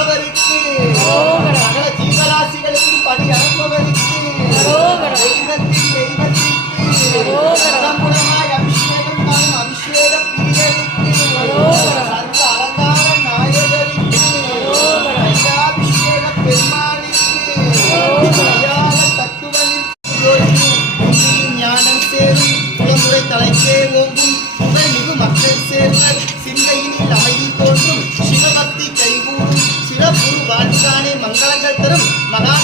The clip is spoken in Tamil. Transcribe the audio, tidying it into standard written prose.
அனுப்பவருக்கு சகல ஜீவராசிகளுக்கும் பணி அனுப்பவருக்கு தெய்வத்தின் தெய்வத்திற்கு உடம்புடமாய் அபிஷேகம் காணும் அபிஷேக பிரியருக்கு சர்வ அலங்கார நாயகருக்கு அபிஷேக பெருமாளுக்கு தத்துவனிற்கு ஞானம் சேரும் குளமுறை தலைக்கே ஓங்கும் புகழ்மிகு மக்கள் சேர்வர் சிந்தையினில் அமைதி தோன்றும் சிவபக்தி கைகூடும் சிறப்புரு வாழ்க்கானே மங்களங்கள் தரும் மகா